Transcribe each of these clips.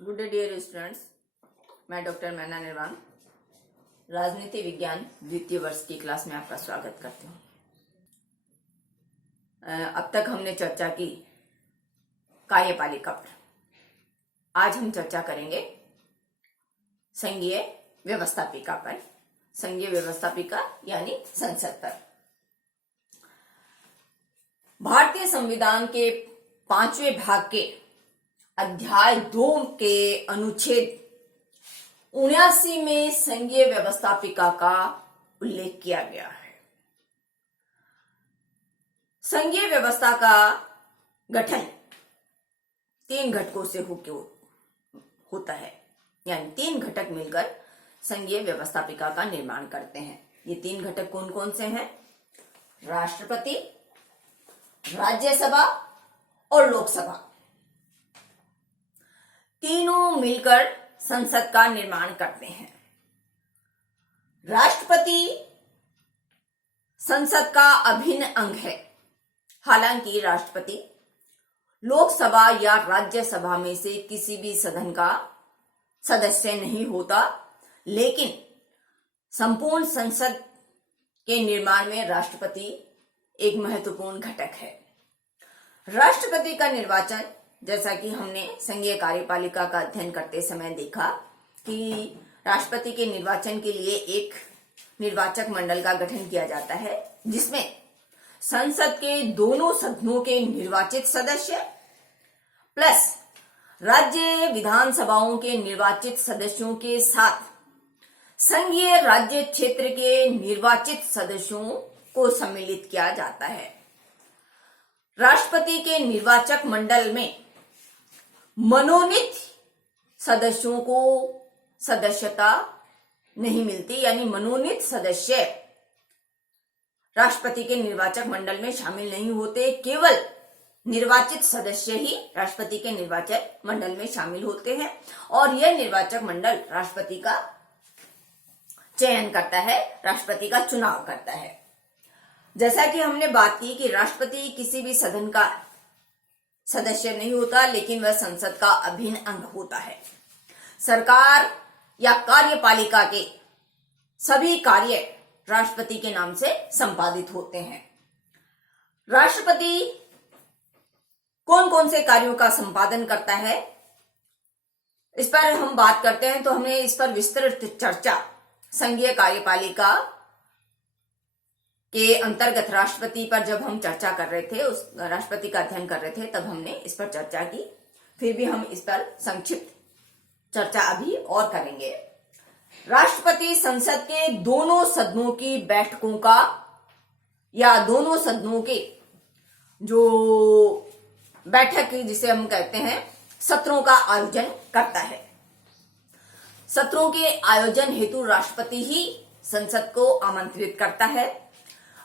Good day dear students. मैं doctor Maina Nirvan राजनीति विज्ञान द्वितीय वर्ष की क्लास में आपका स्वागत करती हूँ। अब तक हमने चर्चा की कार्यपालिका पर। आज हम चर्चा करेंगे संघीय व्यवस्थापिका पर। संघीय व्यवस्थापिका यानी संसद पर। भारतीय संविधान के 5वें भाग के अध्याय 2 के अनुच्छेद 79 में संघीय व्यवस्थापिका का उल्लेख किया गया है। संघीय व्यवस्था का गठन 3 घटकों से होता है, यानी 3 घटक मिलकर संघीय व्यवस्थापिका का निर्माण करते हैं। ये 3 घटक कौन कौन से हैं? राष्ट्रपति, राज्यसभा और लोकसभा। तीनों मिलकर संसद का निर्माण करते हैं। राष्ट्रपति संसद का अभिन्न अंग है। हालांकि राष्ट्रपति लोकसभा या राज्यसभा में से किसी भी सदन का सदस्य नहीं होता, लेकिन संपूर्ण संसद के निर्माण में राष्ट्रपति एक महत्वपूर्ण घटक है। राष्ट्रपति का निर्वाचन, जैसा कि हमने संघीय कार्यपालिका का अध्ययन करते समय देखा कि राष्ट्रपति के निर्वाचन के लिए एक निर्वाचक मंडल का गठन किया जाता है, जिसमें संसद के दोनों सदनों के निर्वाचित सदस्य प्लस राज्य विधानसभाओं के निर्वाचित सदस्यों के साथ संघीय राज्य क्षेत्र के निर्वाचित सदस्यों को सम्मिलित किया जाता है। राष्ट्रपति के निर्वाचक मंडल में मनोनीत सदस्यों को सदस्यता नहीं मिलती, यानी मनोनीत सदस्य राष्ट्रपति के निर्वाचक मंडल में शामिल नहीं होते। केवल निर्वाचित सदस्य ही राष्ट्रपति के निर्वाचक मंडल में शामिल होते हैं और यह निर्वाचक मंडल राष्ट्रपति का चयन करता है, राष्ट्रपति का चुनाव करता है। जैसा कि हमने बात की कि राष्ट्रपति किसी भी सदन का सदस्य नहीं होता, लेकिन वह संसद का अभिन्न अंग होता है। सरकार या कार्यपालिका के सभी कार्य राष्ट्रपति के नाम से संपादित होते हैं। राष्ट्रपति कौन कौन से कार्यों का संपादन करता है, इस पर हम बात करते हैं तो हमने इस पर विस्तृत चर्चा संघीय कार्यपालिका के अंतर्गत राष्ट्रपति पर जब हम चर्चा कर रहे थे, उस राष्ट्रपति का अध्ययन कर रहे थे, तब हमने इस पर चर्चा की। फिर भी हम इस पर संक्षिप्त चर्चा अभी और करेंगे। राष्ट्रपति संसद के दोनों सदनों की बैठकों का या दोनों सदनों के जो बैठक जिसे हम कहते हैं सत्रों का आयोजन करता है। सत्रों के आयोजन हेतु राष्ट्रपति ही संसद को आमंत्रित करता है।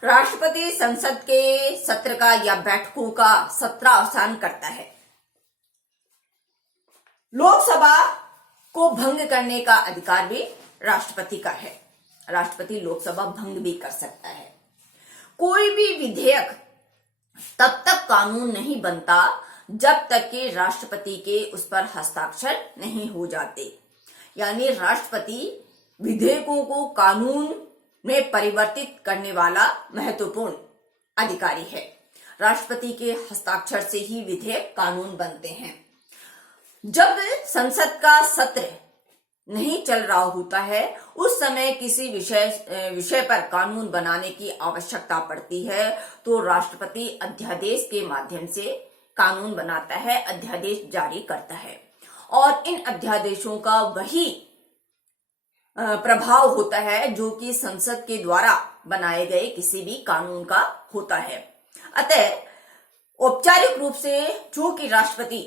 राष्ट्रपति संसद के सत्र का या बैठकों का सत्रावसान करता है। लोकसभा को भंग करने का अधिकार भी राष्ट्रपति का है। राष्ट्रपति लोकसभा भंग भी कर सकता है। कोई भी विधेयक तब तक कानून नहीं बनता जब तक कि राष्ट्रपति के उस पर हस्ताक्षर नहीं हो जाते, यानी राष्ट्रपति विधेयकों को कानून में परिवर्तित करने वाला महत्वपूर्ण अधिकारी है। राष्ट्रपति के हस्ताक्षर से ही विधेयक कानून बनते हैं। जब संसद का सत्र नहीं चल रहा होता है, उस समय किसी विषय पर कानून बनाने की आवश्यकता पड़ती है, तो राष्ट्रपति अध्यादेश के माध्यम से कानून बनाता है, अध्यादेश जारी करता है और इन अध्यादेशों का वही प्रभाव होता है जो कि संसद के द्वारा बनाए गए किसी भी कानून का होता है। अतः औपचारिक रूप से चूंकि राष्ट्रपति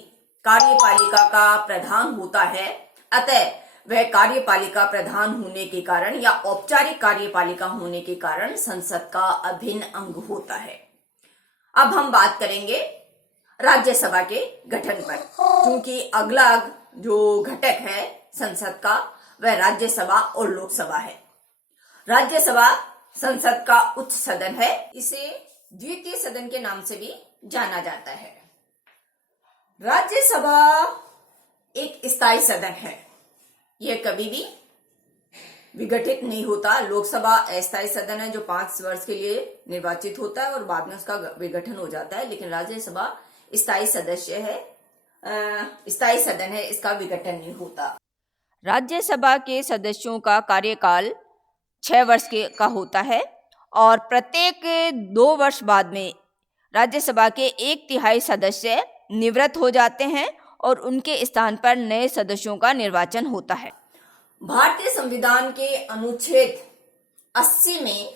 कार्यपालिका का प्रधान होता है, अतः वह कार्यपालिका प्रधान होने के कारण या औपचारिक कार्यपालिका होने के कारण संसद का अभिन्न अंग होता है। अब हम बात करेंगे राज्यसभा के गठन पर, क्योंकि अगला जो घटक है संसद का वह राज्यसभा और लोकसभा है। राज्यसभा संसद का उच्च सदन है। इसे द्वितीय सदन के नाम से भी जाना जाता है। राज्यसभा एक स्थायी सदन है। यह कभी भी विघटित नहीं होता। लोकसभा अस्थायी सदन है जो 5 वर्ष के लिए निर्वाचित होता है और बाद में उसका विघटन हो जाता है, लेकिन राज्यसभा स्थायी सदस्य है, स्थायी सदन है, इसका विघटन नहीं होता। राज्यसभा के सदस्यों का कार्यकाल 6 वर्ष का होता है और प्रत्येक 2 वर्ष बाद में राज्यसभा के 1/3 सदस्य निवृत्त हो जाते हैं और उनके स्थान पर नए सदस्यों का निर्वाचन होता है। भारतीय संविधान के अनुच्छेद 80 में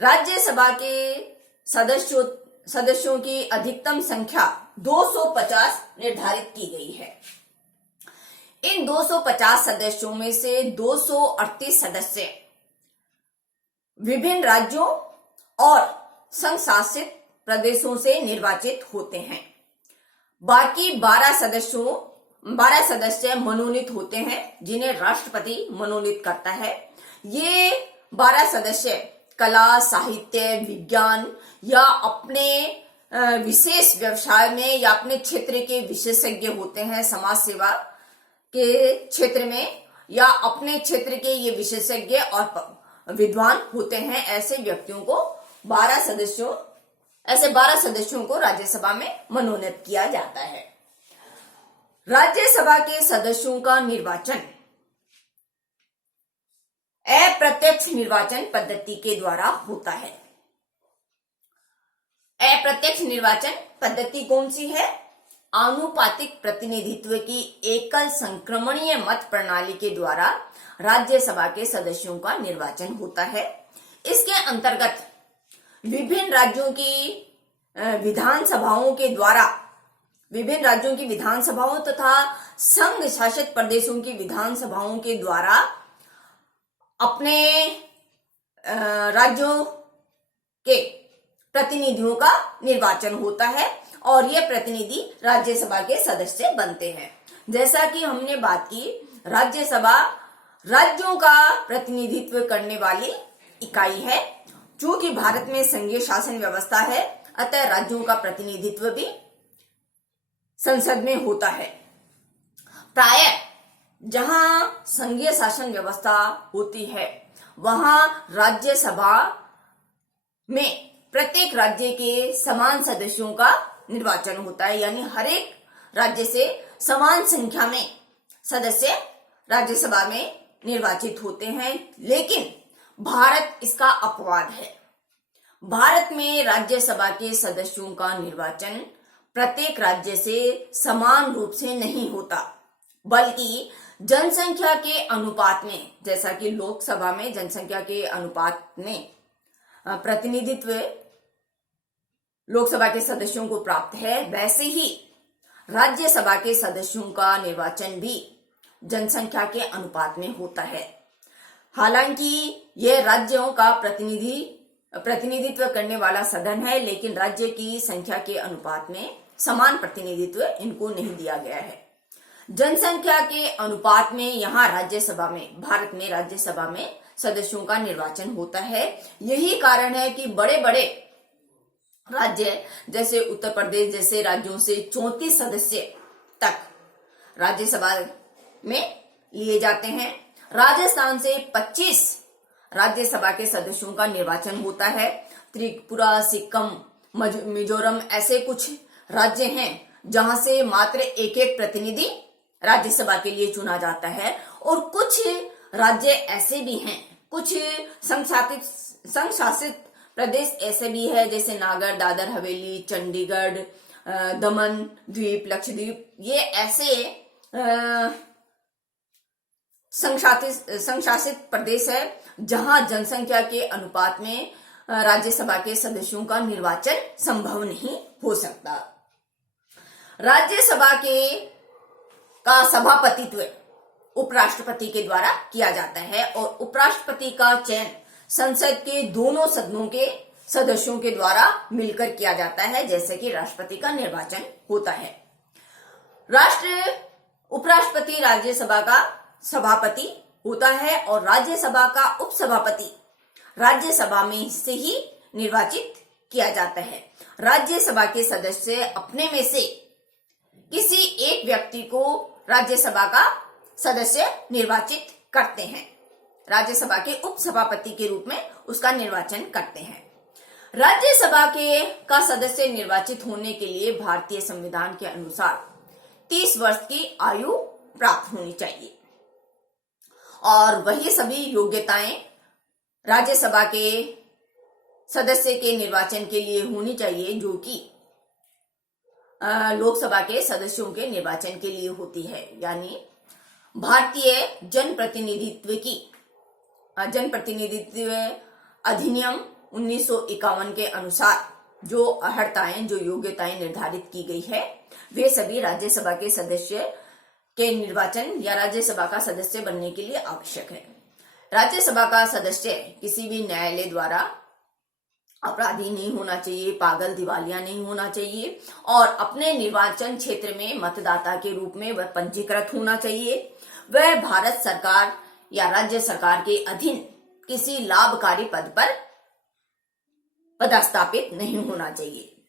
राज्यसभा के सदस्यों की अधिकतम संख्या 250 निर्धारित की गई है। इन 250 सदस्यों में से 238 सदस्य विभिन्न राज्यों और संघ शासित प्रदेशों से निर्वाचित होते हैं। बाकी 12 सदस्य मनोनीत होते हैं जिन्हें राष्ट्रपति मनोनीत करता है। ये 12 सदस्य कला, साहित्य, विज्ञान या अपने विशेष व्यवसाय में या अपने क्षेत्र के विशेषज्ञ होते हैं। समाज सेवा के क्षेत्र में या अपने क्षेत्र के ये विशेषज्ञ और विद्वान होते हैं। ऐसे व्यक्तियों को 12 सदस्यों को राज्यसभा में मनोनीत किया जाता है। राज्यसभा के सदस्यों का निर्वाचन अप्रत्यक्ष निर्वाचन पद्धति के द्वारा होता है। अप्रत्यक्ष निर्वाचन पद्धति कौन सी है? आनुपातिक प्रतिनिधित्व की एकल संक्रमणीय मत प्रणाली के द्वारा राज्यसभा के सदस्यों का निर्वाचन होता है। इसके अंतर्गत विभिन्न राज्यों की विधानसभाओं तथा संघ शासित प्रदेशों की विधानसभाओं के द्वारा अपने राज्यों के प्रतिनिधियों का निर्वाचन होता है और ये प्रतिनिधि राज्यसभा के सदस्य बनते हैं। जैसा कि हमने बात की, राज्यसभा राज्यों का प्रतिनिधित्व करने वाली इकाई है। चूंकि भारत में संघीय शासन व्यवस्था है, अतः राज्यों का प्रतिनिधित्व भी संसद में होता है। प्रायः जहां संघीय शासन व्यवस्था होती है, वहां राज्यसभा में प्रत्येक राज्य के समान सदस्यों का निर्वाचन होता है, यानी हर एक राज्य से समान संख्या में सदस्य राज्यसभा में निर्वाचित होते हैं। लेकिन भारत इसका अपवाद है। भारत में राज्यसभा के सदस्यों का निर्वाचन प्रत्येक राज्य से समान रूप से नहीं होता, बल्कि जनसंख्या के अनुपात में, जैसा कि लोकसभा में जनसंख्या के अनुपात में प्रतिनिधित्व लोकसभा के सदस्यों को प्राप्त है, वैसे ही राज्यसभा के सदस्यों का निर्वाचन भी जनसंख्या के अनुपात में होता है। हालांकि यह राज्यों का प्रतिनिधित्व करने वाला सदन है, लेकिन राज्य की संख्या के अनुपात में समान प्रतिनिधित्व इनको नहीं दिया गया है। जनसंख्या के अनुपात में यहाँ भारत में राज्यसभा में सदस्यों का निर्वाचन होता है। यही कारण है कि बड़े बड़े राज्य जैसे उत्तर प्रदेश जैसे राज्यों से 34 सदस्य तक राज्यसभा में लिए जाते हैं। राजस्थान से 25 राज्यसभा के सदस्यों का निर्वाचन होता है। त्रिपुरा, सिक्किम, मिजोरम ऐसे कुछ राज्य हैं जहां से मात्र एक प्रतिनिधि राज्यसभा के लिए चुना जाता है। और कुछ राज्य ऐसे भी हैं, कुछ संघ शासित प्रदेश ऐसे भी है, जैसे नागर, दादर, हवेली, चंडीगढ़, दमन द्वीप, लक्षद्वीप, ये ऐसे संघ शासित प्रदेश है जहां जनसंख्या के अनुपात में राज्यसभा के सदस्यों का निर्वाचन संभव नहीं हो सकता। राज्यसभा का सभापतित्व उपराष्ट्रपति के द्वारा किया जाता है और उपराष्ट्रपति का चयन संसद के दोनों सदनों के सदस्यों के द्वारा मिलकर किया जाता है, जैसे कि राष्ट्रपति का निर्वाचन होता है। उपराष्ट्रपति राज्यसभा का सभापति होता है और राज्यसभा का उपसभापति राज्यसभा में से ही निर्वाचित किया जाता है। राज्यसभा के सदस्य अपने में से किसी एक व्यक्ति को राज्यसभा का सदस्य निर्वाचित करते हैं। राज्यसभा के उपसभापति के रूप में उसका निर्वाचन करते हैं। राज्यसभा का सदस्य निर्वाचित होने के लिए भारतीय संविधान के अनुसार 30 वर्ष की आयु प्राप्त होनी चाहिए और वही सभी योग्यताएं राज्यसभा के सदस्य के निर्वाचन के लिए होनी चाहिए जो कि लोकसभा के सदस्यों के निर्वाचन के लिए होती है। यानी भारतीय जनप्रतिनिधित्व अधिनियम 1951 के अनुसार जो अर्हताएं, जो योग्यताएं निर्धारित की गई है, वे सभी राज्यसभा के सदस्य के निर्वाचन या राज्यसभा का सदस्य बनने के लिए आवश्यक है। राज्यसभा का सदस्य किसी भी न्यायालय द्वारा अपराधी नहीं होना चाहिए, पागल दिवालिया नहीं होना चाहिए और अपने निर्वाचन क्षेत्र में मतदाता के रूप में वह पंजीकृत होना चाहिए। वह भारत सरकार या राज्य सरकार के अधीन किसी लाभकारी पद पर पदस्थापित नहीं होना चाहिए।